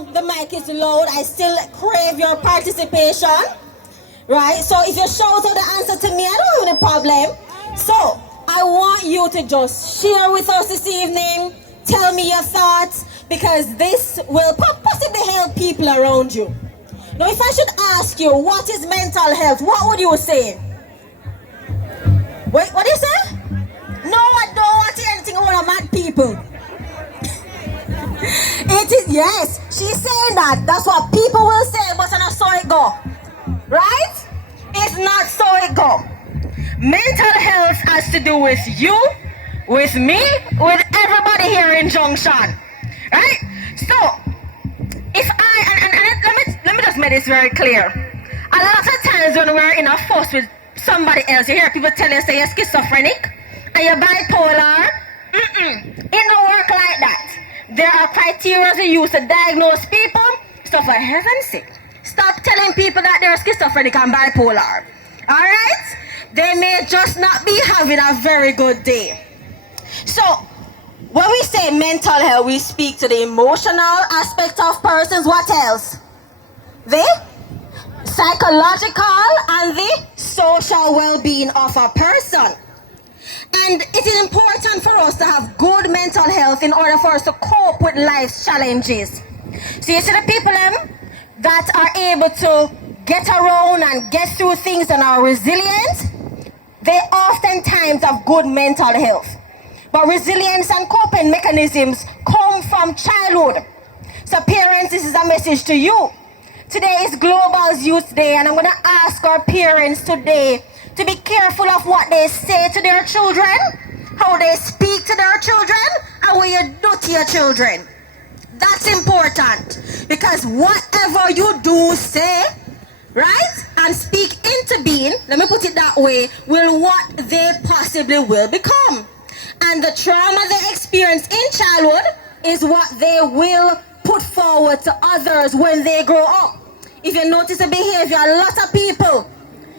know the mic is loud, I still crave your participation. Right? So if you shout out the answer to me, I don't have any problem. So I want you to just share with us this evening. Tell me your thoughts, because this will possibly help people around you. Now, if I should ask you, what is mental health? What would you say? Wait, what do you say? No, I don't want to hear anything about mad people. It is, yes, she's saying that. That's what people will say, but not so it go. Right? It's not so it go. Mental health has to do with you, with me, with everybody here in Junction. Right? So, if let me just make this very clear. A lot of times when we're in a fuss with somebody else, you hear people tell you, say you're schizophrenic and you're bipolar. It don't work like that. There are criteria we use to diagnose people. So for heaven's sake, stop telling people that they're schizophrenic and bipolar. Alright? They may just not be having a very good day. So, when we say mental health, we speak to the emotional aspect of persons. What else? The psychological and the social well-being of a person. And it is important for us to have good mental health in order for us to cope with life's challenges. So you see the people that are able to get around and get through things and are resilient, they oftentimes have good mental health. But resilience and coping mechanisms come from childhood. So parents, this is a message to you. Today is Global Youth Day, and I'm going to ask our parents today to be careful of what they say to their children, how they speak to their children, and what you do to your children. That's important, because whatever you do, say, right, and speak into being, let me put it that way, will what they possibly will become. And the trauma they experience in childhood is what they will put forward to others when they grow up. If you notice the behavior, a lot of people,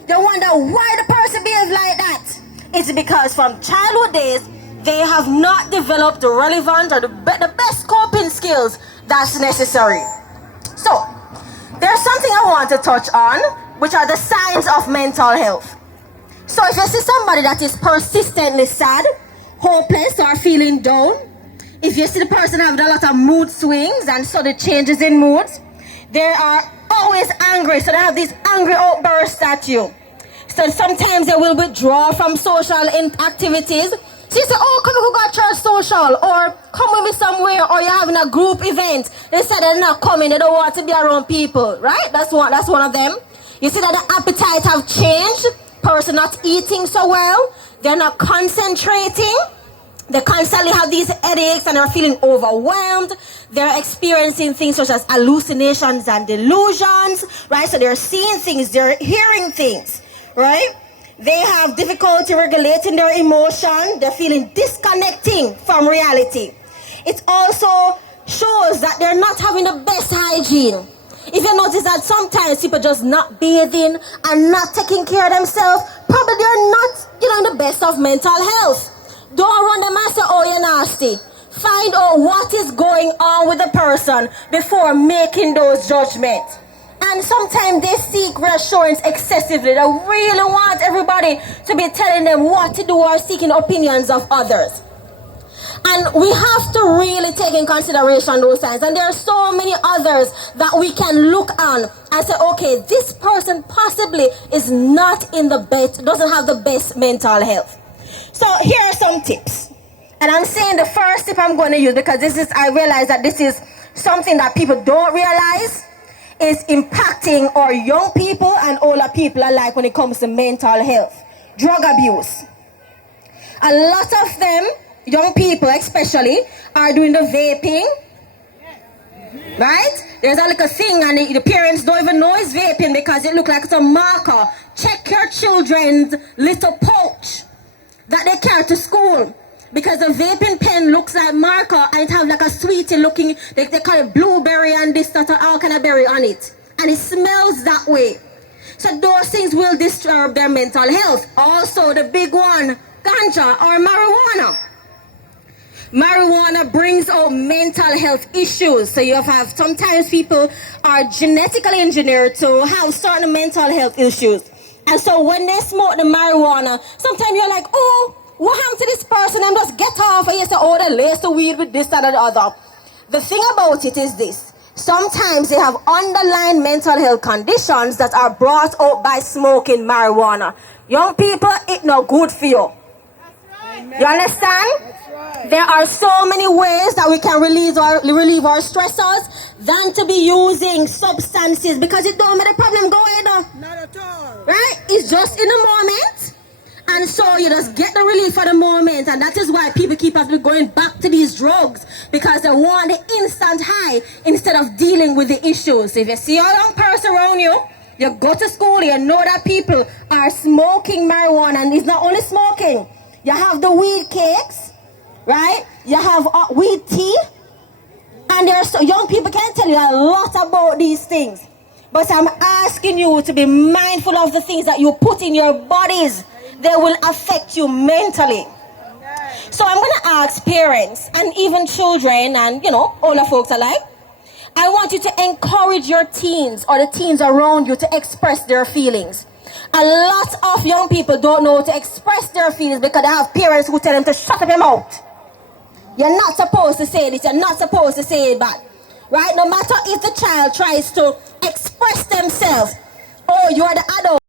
they wonder why the person behaves like that. It's because from childhood days, they have not developed the relevant or the best coping skills that's necessary. So, there's something I want to touch on, which are the signs of mental health. So if you see somebody that is persistently sad, hopeless, or feeling down, if you see the person having a lot of mood swings and sudden changes in moods, they are always angry, so they have these angry outbursts at you. So sometimes they will withdraw from social activities. So you say, oh, come we go to church social, or come with me somewhere, or you're having a group event. They say they're not coming, they don't want to be around people, right? That's one of them. You see that the appetite have changed, person not eating so well, they're not concentrating, they constantly have these headaches and they're feeling overwhelmed. They're experiencing things such as hallucinations and delusions, right? So they're seeing things, they're hearing things, right? They have difficulty regulating their emotion. They're feeling disconnecting from reality. It also shows that they're not having the best hygiene. If you notice that sometimes people just not bathing and not taking care of themselves, probably they're not, in the best of mental health. Don't run them and say, oh, you're nasty. Find out what is going on with the person before making those judgments. And sometimes they seek reassurance excessively. They really want everybody to be telling them what to do or seeking opinions of others. And we have to really take in consideration those signs. And there are so many others that we can look on and say, okay, this person possibly is not in the best, doesn't have the best mental health. So here are some tips. And I'm saying the first tip I'm going to use, because I realize that this is something that people don't realize is impacting our young people and older people alike when it comes to mental health. Drug abuse. A lot of them, young people especially, are doing the vaping. Right? There's a little thing and the parents don't even know it's vaping because it looks like it's a marker. Check your children's little pouch that they carry to school, because the vaping pen looks like marker and it has like a sweetie looking, they call it blueberry and this, that, all kind of berry on it, and it smells that way. So those things will disturb their mental health. Also the big one, ganja or marijuana. Marijuana brings out mental health issues. So you have sometimes people are genetically engineered to have certain mental health issues. And so when they smoke the marijuana, sometimes you're like, oh, what happened to this person? And just get off. And you say, oh, they lace the weed with this, that, and the other. The thing about it is this. Sometimes they have underlying mental health conditions that are brought out by smoking marijuana. Young people, it's not good for you. Right. You understand? Right. There are so many ways that we can relieve our stressors than to be using substances, because it don't make the problem go either. Not at all. Right? It's just in the moment. And so you just get the relief for the moment, and that is why people keep us going back to these drugs, because they want the instant high instead of dealing with the issues. If you see a young person around you, you go to school, you know that people are smoking marijuana, and it's not only smoking. You have the weed cakes, right? You have weed tea, and young people can tell you a lot about these things. But I'm asking you to be mindful of the things that you put in your bodies. They will affect you mentally. So I'm going to ask parents and even children and, older folks alike. I want you to encourage your teens or the teens around you to express their feelings. A lot of young people don't know how to express their feelings because they have parents who tell them to shut up your mouth. You're not supposed to say this. You're not supposed to say that. Right? No matter if the child tries to express themselves, oh, you're the adult.